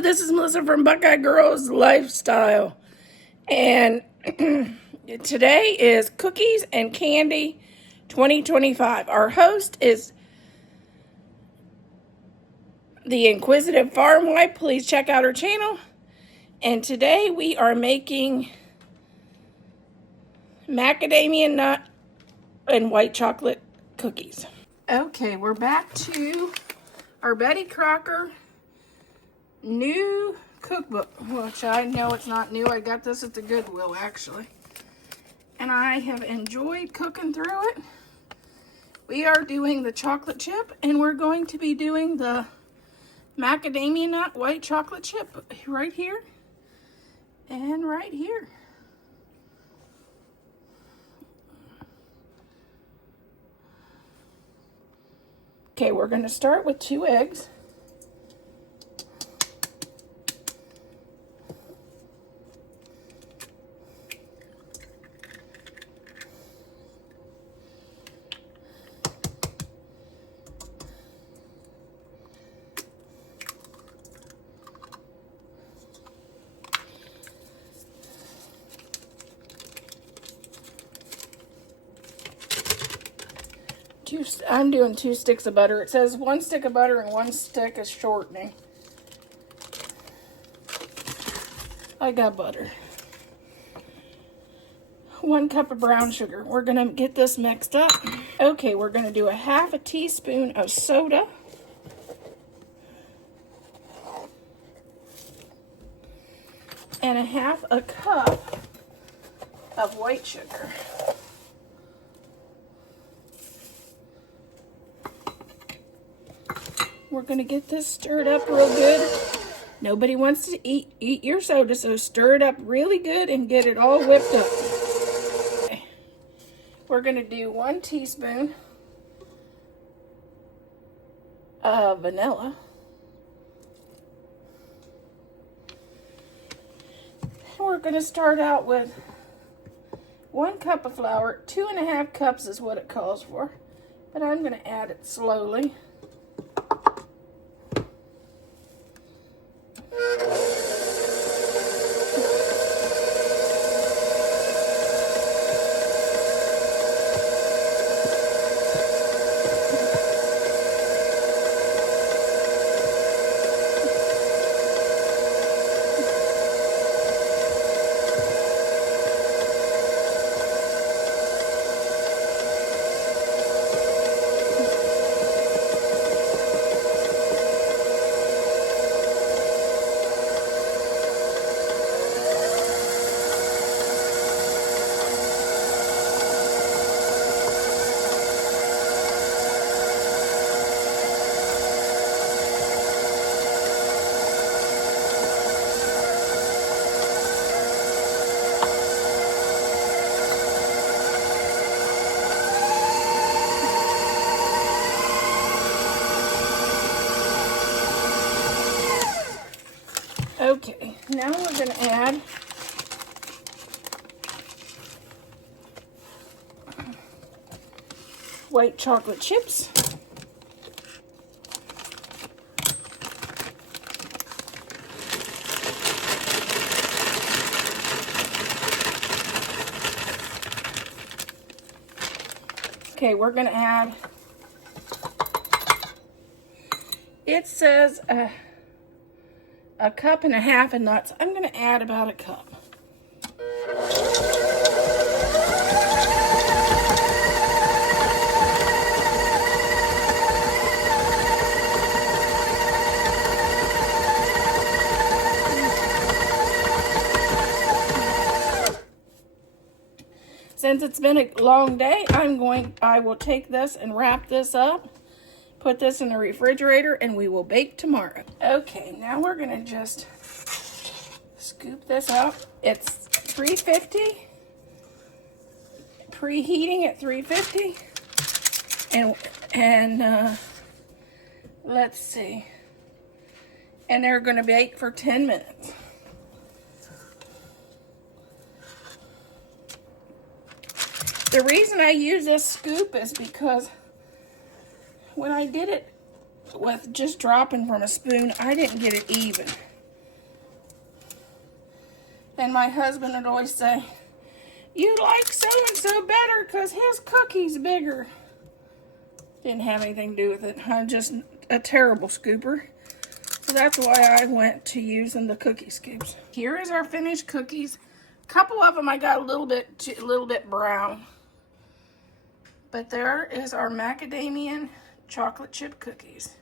This is Melissa from Buckeye Girls Lifestyle, and today is Cookies and Candy 2025. Our host is the Inquisitive Farm Wife. Please check out her channel. And today we are making macadamia nut and white chocolate cookies. Okay, we're back to our Betty Crocker new cookbook, which I know it's not new. I got this at the Goodwill, actually. And I have enjoyed cooking through it. We are doing the chocolate chip, and we're going to be doing the macadamia nut white chocolate chip right here and right here. Okay, we're going to start with 2 eggs. I'm doing 2 sticks of butter. It says 1 stick of butter and 1 stick of shortening. I got butter. 1 cup of brown sugar. We're going to get this mixed up. Okay, we're going to do a 1/2 teaspoon of soda. And a 1/2 cup of white sugar. We're going to get this stirred up real good. Nobody wants to eat your soda, so stir it up really good and get it all whipped up. Okay. We're going to do 1 teaspoon of vanilla. We're going to start out with 1 cup of flour. 2½ cups is what it calls for, but I'm going to add it slowly. Okay, now we're going to add white chocolate chips. Okay, we're going to add, it says a 1.5 cups of nuts. I'm going to add about 1 cup. Since it's been a long day, I will take this and wrap this up. Put this in the refrigerator, and we will bake tomorrow. Okay, now we're going to just scoop this up. It's 350, preheating at 350, and let's see. And they're going to bake for 10 minutes. The reason I use this scoop is because when I did it with just dropping from a spoon, I didn't get it even. then my husband would always say, "You like so-and-so better because his cookie's bigger." Didn't have anything to do with it. I'm just a terrible scooper. So that's why I went to using the cookie scoops. Here is our finished cookies. A couple of them I got a little bit brown. But there is our macadamia chocolate chip cookies.